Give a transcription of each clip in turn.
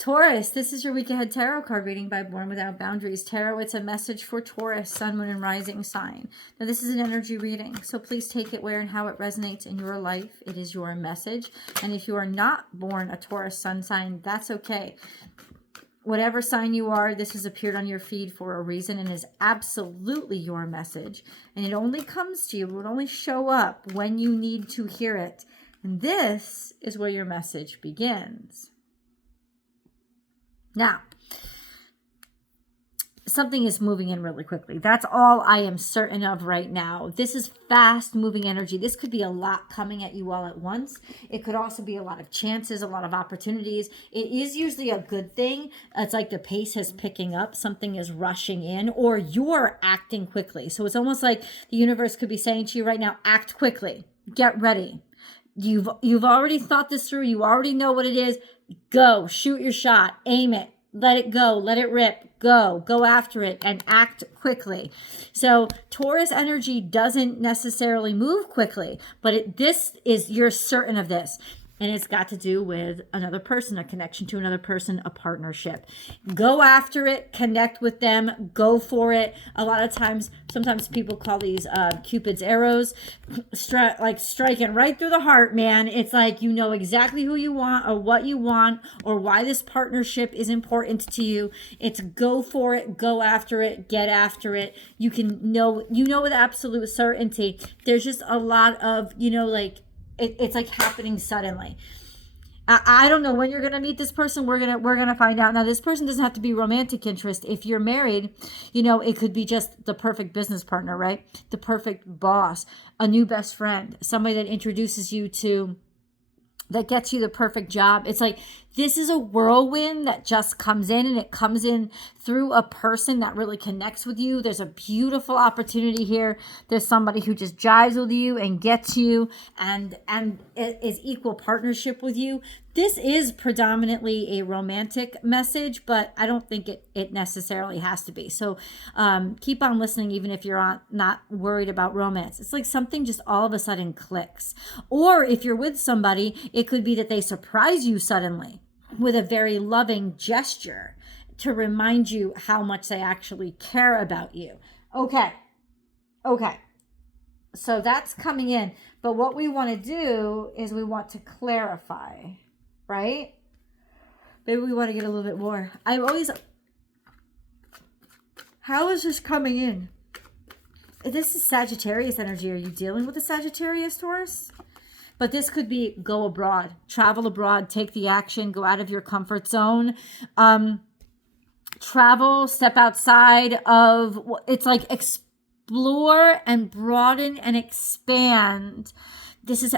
Taurus, this is your week ahead tarot card reading by Born Without Boundaries. Tarot, it's a message for Taurus, sun, moon, and rising sign. Now, this is an energy reading, so please take it where and how it resonates in your life. It is your message. And if you are not born a Taurus sun sign, that's okay. Whatever sign you are, this has appeared on your feed for a reason and is absolutely your message. And it only comes to you, it will only show up when you need to hear it. And this is where your message begins. Now, something is moving in really quickly. That's all I am certain of right now. This is fast moving energy. This could be a lot coming at you all at once. It could also be a lot of chances, a lot of opportunities. It is usually a good thing. It's like the pace is picking up. Something is rushing in, or you're acting quickly. So it's almost like the universe could be saying to you right now, act quickly. Get ready. You've already thought this through. You already know what it is. Go, shoot your shot, aim it, let it go, let it rip, go after it and act quickly. So Taurus energy doesn't necessarily move quickly, but you're certain of this. And it's got to do with another person, a connection to another person, a partnership. Go after it, connect with them, go for it. A lot of times, sometimes people call these Cupid's arrows, striking right through the heart, man. It's like you know exactly who you want or what you want or why this partnership is important to you. It's go for it, go after it, get after it. You know with absolute certainty. There's just a lot of, it's like happening suddenly. I don't know when you're going to meet this person. We're going to find out. Now, this person doesn't have to be romantic interest. If you're married, it could be just the perfect business partner, right? The perfect boss, a new best friend, somebody that introduces you to, that gets you the perfect job. It's like, this is a whirlwind that just comes in, and it comes in through a person that really connects with you. There's a beautiful opportunity here. There's somebody who just jives with you and gets you and is equal partnership with you. This is predominantly a romantic message, but I don't think it necessarily has to be. So keep on listening, even if you're not worried about romance. It's like something just all of a sudden clicks. Or if you're with somebody, it could be that they surprise you suddenly with a very loving gesture to remind you how much they actually care about you. Okay. So that's coming in. But what we want to do is we want to clarify, right? Maybe we want to get a little bit more. How is this coming in? This is Sagittarius energy. Are you dealing with a Sagittarius, Taurus? But this could be go abroad, travel abroad, take the action, go out of your comfort zone. Travel, step outside of, it's like explore and broaden and expand. It's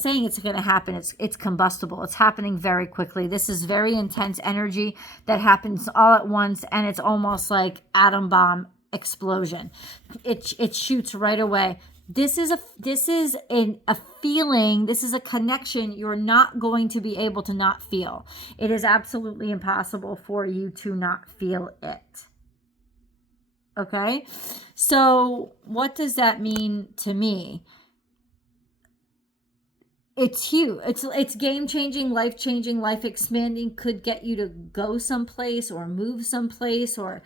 saying it's going to happen. It's combustible. It's happening very quickly. This is very intense energy that happens all at once, and it's almost like atom explosion. It shoots right away. This is a feeling. This is a connection you're not going to be able to not feel. It is absolutely impossible for you to not feel it. Okay? So what does that mean to me? It's huge. It's game-changing, life-changing, life-expanding. Could get you to go someplace or move someplace. Or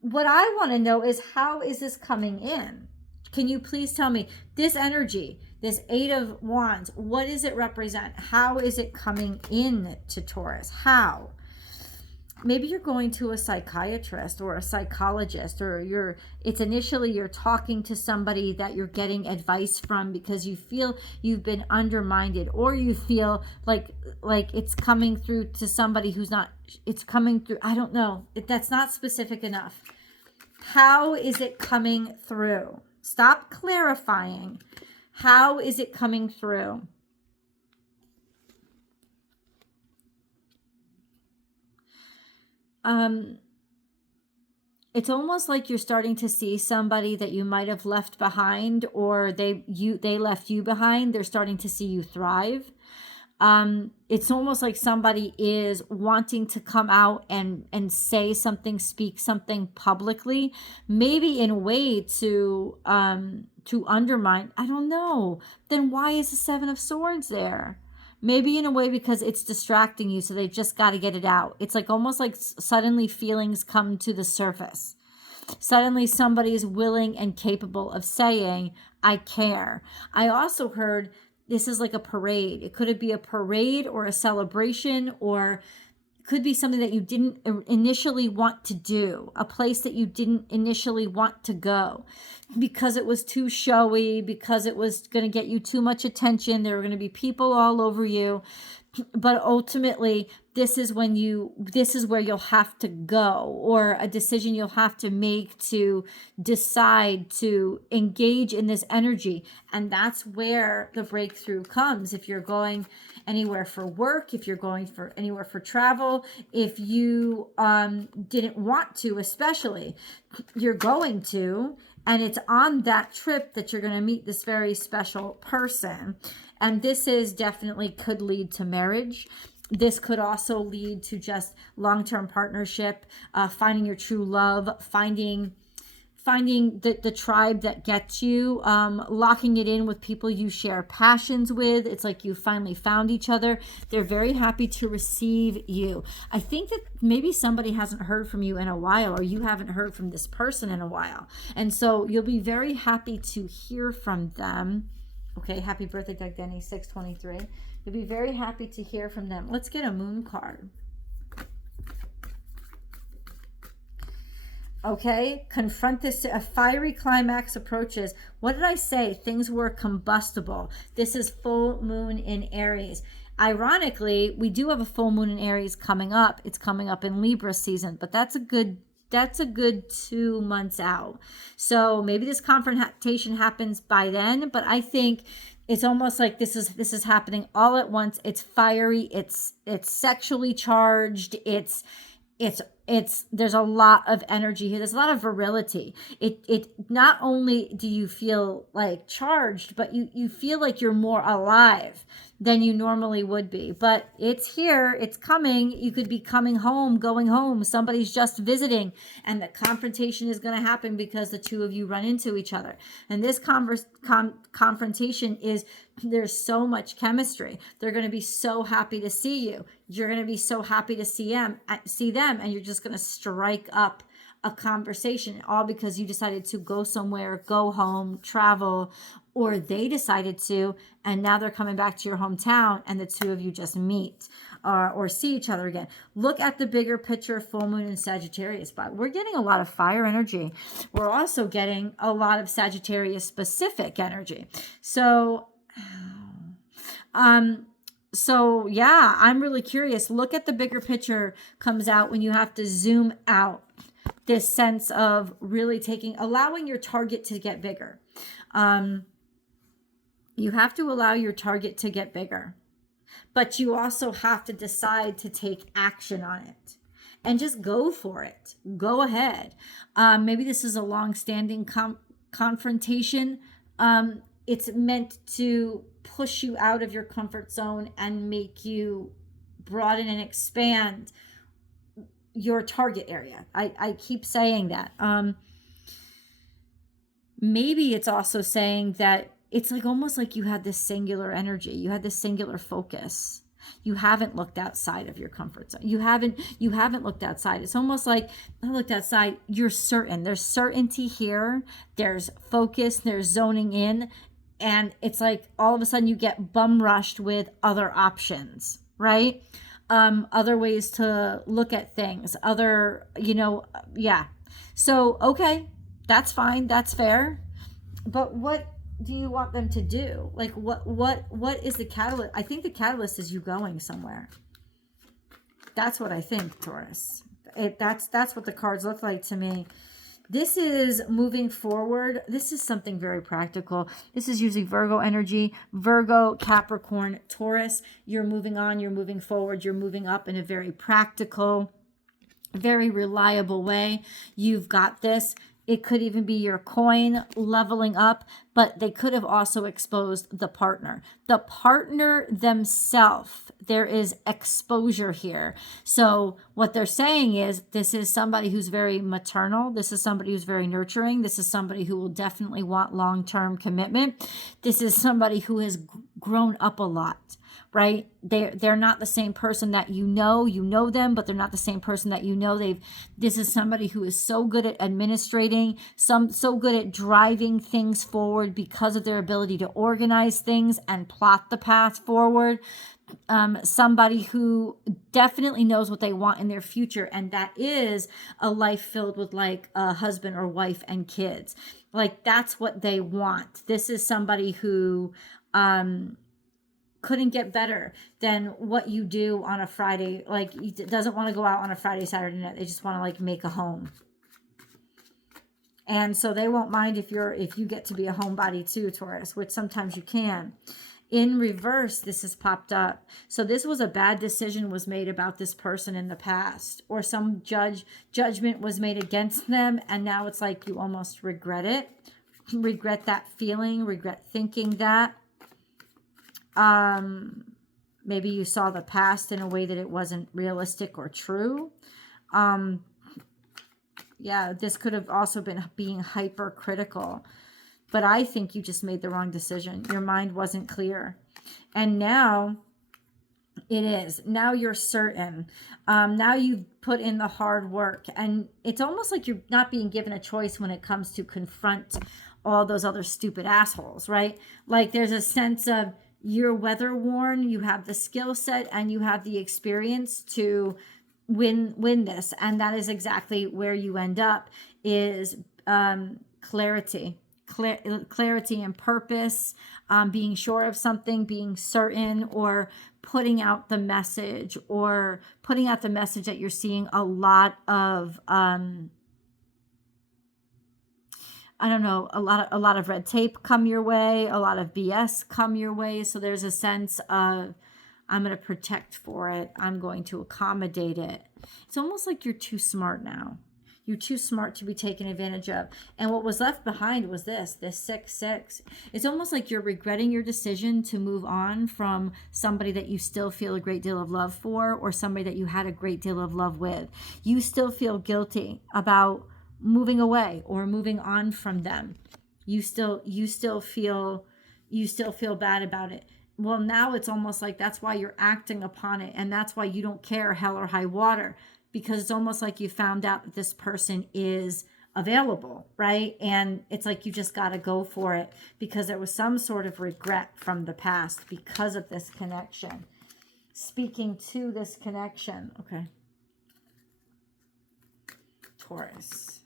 what I want to know is, how is this coming in? Can you please tell me this energy, this 8 of Wands, what does it represent? How is it coming in to Taurus? How? Maybe you're going to a psychiatrist or a psychologist, or you're talking to somebody that you're getting advice from because you feel you've been undermined, or you feel like it's coming through to somebody who's not, it's coming through. I don't know. That's not specific enough. How is it coming through? Stop clarifying. How is it coming through? It's almost like you're starting to see somebody that you might have left behind, or they left you behind. They're starting to see you thrive. It's almost like somebody is wanting to come out and say something, speak something publicly, maybe in a way to undermine. I don't know. Then why is the 7 of Swords there? Maybe in a way because it's distracting you, so they've just got to get it out. It's like almost like suddenly feelings come to the surface. Suddenly somebody is willing and capable of saying, I care. I also heard this is like a parade. It could be a parade or a celebration, or could be something that you didn't initially want to do, a place that you didn't initially want to go because it was too showy, because it was going to get you too much attention. There were going to be people all over you. But ultimately, this is where you'll have to go, or a decision you'll have to make to decide to engage in this energy. And that's where the breakthrough comes. If you're going anywhere for work, if you're going for anywhere for travel, if you didn't want to, especially, you're going to, and it's on that trip that you're going to meet this very special person. And this is definitely could lead to marriage. This could also lead to just long-term partnership, finding your true love, finding the tribe that gets you, locking it in with people you share passions with. It's like you finally found each other. They're very happy to receive you. I think that maybe somebody hasn't heard from you in a while, or you haven't heard from this person in a while. And so you'll be very happy to hear from them. Okay, happy birthday, Doug Denny, 623. You'll be very happy to hear from them. Let's get a moon card. Okay, confront this. A fiery climax approaches. What did I say? Things were combustible. This is full moon in Aries. Ironically, we do have a full moon in Aries coming up. It's coming up in Libra season, but that's a good 2 months out. So maybe this confrontation happens by then, but I think it's almost like this is happening all at once. It's fiery, it's sexually charged, it's there's a lot of energy here. There's a lot of virility. It not only do you feel like charged, but you feel like you're more alive than you normally would be. But it's here, it's coming. You could be coming home, going home. Somebody's just visiting, and the confrontation is going to happen because the two of you run into each other. And this confrontation is, there's so much chemistry. They're going to be so happy to see you. You're going to be so happy to see them, and you're just going to strike up a conversation, all because you decided to go somewhere, go home, travel, or they decided to, and now they're coming back to your hometown, and the two of you just meet or see each other again. Look at the bigger picture, full moon in Sagittarius. But we're getting a lot of fire energy. We're also getting a lot of Sagittarius specific energy. So yeah, I'm really curious. Look at the bigger picture comes out when you have to zoom out. This sense of really allowing your target to get bigger. You have to allow your target to get bigger, but you also have to decide to take action on it and just go for it. Go ahead. Maybe this is a long-standing confrontation. It's meant to push you out of your comfort zone and make you broaden and expand your target area. I keep saying that. Maybe it's also saying that it's like almost like you had this singular energy. You had this singular focus. You haven't looked outside of your comfort zone. You haven't looked outside. It's almost like I looked outside. You're certain. There's certainty here. There's focus. There's zoning in. And it's like all of a sudden you get bum rushed with other options, right? Other ways to look at things, yeah. So, okay, that's fine. That's fair. But what do you want them to do? Like what is the catalyst? I think the catalyst is you going somewhere. That's what I think, Taurus. That's what the cards look like to me. This is moving forward. This is something very practical. This is usually Virgo energy. Virgo, Capricorn, Taurus. You're moving on. You're moving forward. You're moving up in a very practical, very reliable way. You've got this. It could even be your coin leveling up, but they could have also exposed the partner. The partner themselves, there is exposure here. So what they're saying is this is somebody who's very maternal. This is somebody who's very nurturing. This is somebody who will definitely want long-term commitment. This is somebody who has grown up a lot, right? They're not the same person that you know them, but they're not the same person that you know. This is somebody who is so good at administrating, so good at driving things forward because of their ability to organize things and plot the path forward. Somebody who definitely knows what they want in their future, and that is a life filled with like a husband or wife and kids. Like that's what they want. This is somebody who couldn't get better than what you do on a Friday. Like doesn't want to go out on a Friday, Saturday night. They just want to like make a home. And so they won't mind if you get to be a homebody too, Taurus, which sometimes you can. In reverse, this has popped up. So this was a bad decision was made about this person in the past, or some judgment was made against them. And now it's like you almost regret it, regret that feeling, regret thinking that. Maybe you saw the past in a way that it wasn't realistic or true. Yeah, this could have also been being hypercritical. But I think you just made the wrong decision. Your mind wasn't clear. And now it is. Now you're certain. Now you've put in the hard work. And it's almost like you're not being given a choice when it comes to confront all those other stupid assholes, right? Like there's a sense of you're weather worn, you have the skill set, and you have the experience to win this. And that is exactly where you end up, is clarity and purpose, being sure of something, being certain, or putting out the message, that you're seeing a lot of a lot of red tape come your way, a lot of BS come your way. So there's a sense of, I'm going to protect for it, I'm going to accommodate it. It's almost like you're too smart now. You're too smart to be taken advantage of. And what was left behind was this 6-6. It's almost like you're regretting your decision to move on from somebody that you still feel a great deal of love for, or somebody that you had a great deal of love with. You still feel guilty about moving away or moving on from them. You still feel bad about it. Well, now it's almost like that's why you're acting upon it, and that's why you don't care hell or high water. Because it's almost like you found out that this person is available, right? And it's like you just got to go for it because there was some sort of regret from the past because of this connection. Speaking to this connection. Okay. Taurus.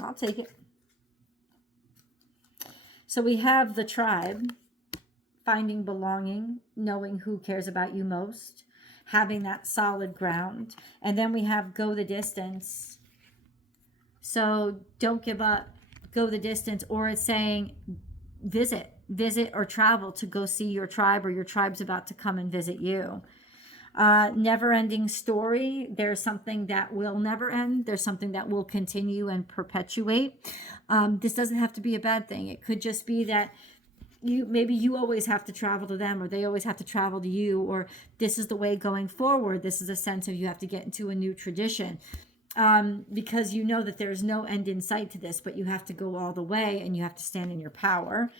I'll take it. So we have the tribe, finding belonging, knowing who cares about you most, having that solid ground. And then we have go the distance. So don't give up, go the distance. Or it's saying visit or travel to go see your tribe, or your tribe's about to come and visit you. Never-ending story. There's something that will never end. There's something that will continue and perpetuate. This doesn't have to be a bad thing. It could just be that maybe you always have to travel to them, or they always have to travel to you, or this is the way going forward. This is a sense of you have to get into a new tradition, because you know that there's no end in sight to this, but you have to go all the way and you have to stand in your power.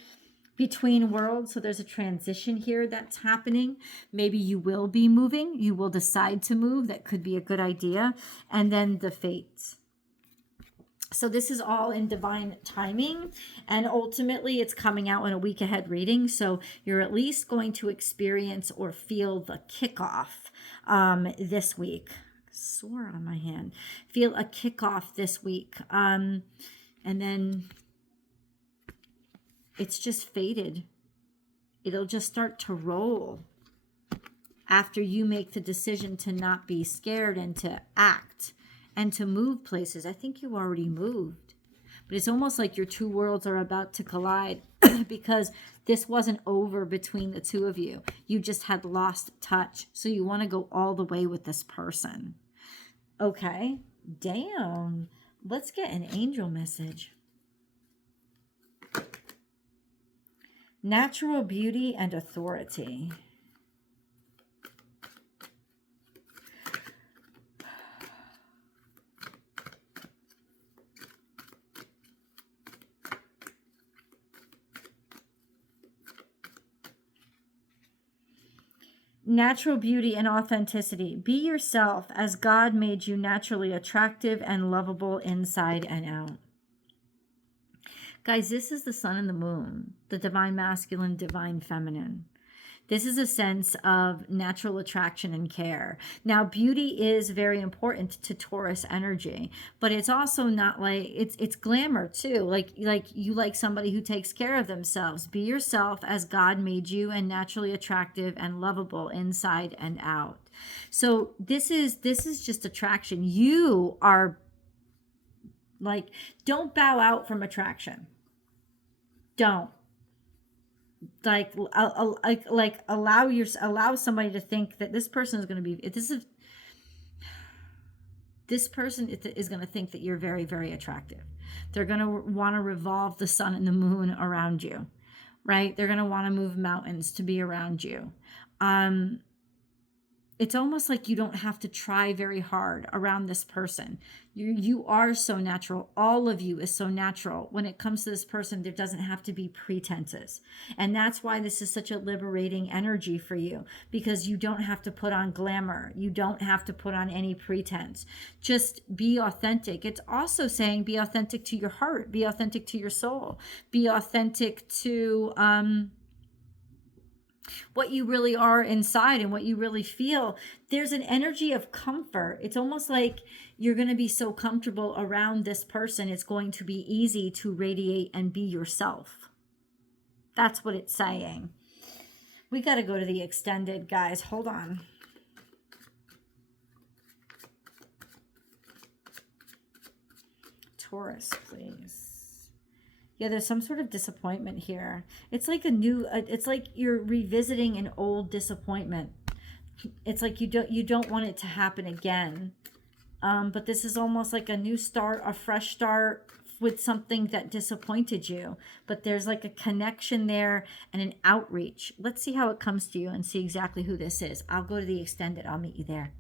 Between worlds, so there's a transition here that's happening. Maybe you will be moving, you will decide to move. That could be a good idea. And then the fates. So this is all in divine timing, and ultimately it's coming out in a week ahead reading. So you're at least going to experience or feel the kickoff this week. Sore on my hand. Feel a kickoff this week. And then it's just faded. It'll just start to roll after you make the decision to not be scared and to act and to move places. I think you already moved, but it's almost like your two worlds are about to collide because this wasn't over between the two of you. You just had lost touch. So you want to go all the way with this person. Okay. Damn. Let's get an angel message. Natural beauty and authority. Natural beauty and authenticity. Be yourself as God made you naturally attractive and lovable inside and out. Guys, this is the sun and the moon, the divine masculine, divine feminine. This is a sense of natural attraction and care. Now, beauty is very important to Taurus energy, but it's also not like it's glamour too. Like you like somebody who takes care of themselves. Be yourself as God made you and naturally attractive and lovable inside and out. So this is just attraction. You are like, don't bow out from attraction. Don't. Like allow somebody to think that this person is going to be this person is going to think that you're very, very attractive. They're going to want to revolve the sun and the moon around you, right? They're going to want to move mountains to be around you. It's almost like you don't have to try very hard around this person. You are so natural. All of you is so natural. When it comes to this person, there doesn't have to be pretenses. And that's why this is such a liberating energy for you, because you don't have to put on glamour. You don't have to put on any pretense. Just be authentic. It's also saying be authentic to your heart, be authentic to your soul, be authentic to what you really are inside and what you really feel. There's an energy of comfort. It's almost like you're going to be so comfortable around this person. It's going to be easy to radiate and be yourself. That's what it's saying. We got to go to the extended, guys. Hold on. Taurus, please. Yeah, there's some sort of disappointment here. It's like it's like you're revisiting an old disappointment. It's like you don't want it to happen again. But this is almost like a new start, a fresh start with something that disappointed you. But there's like a connection there and an outreach. Let's see how it comes to you and see exactly who this is. I'll go to the extended. I'll meet you there.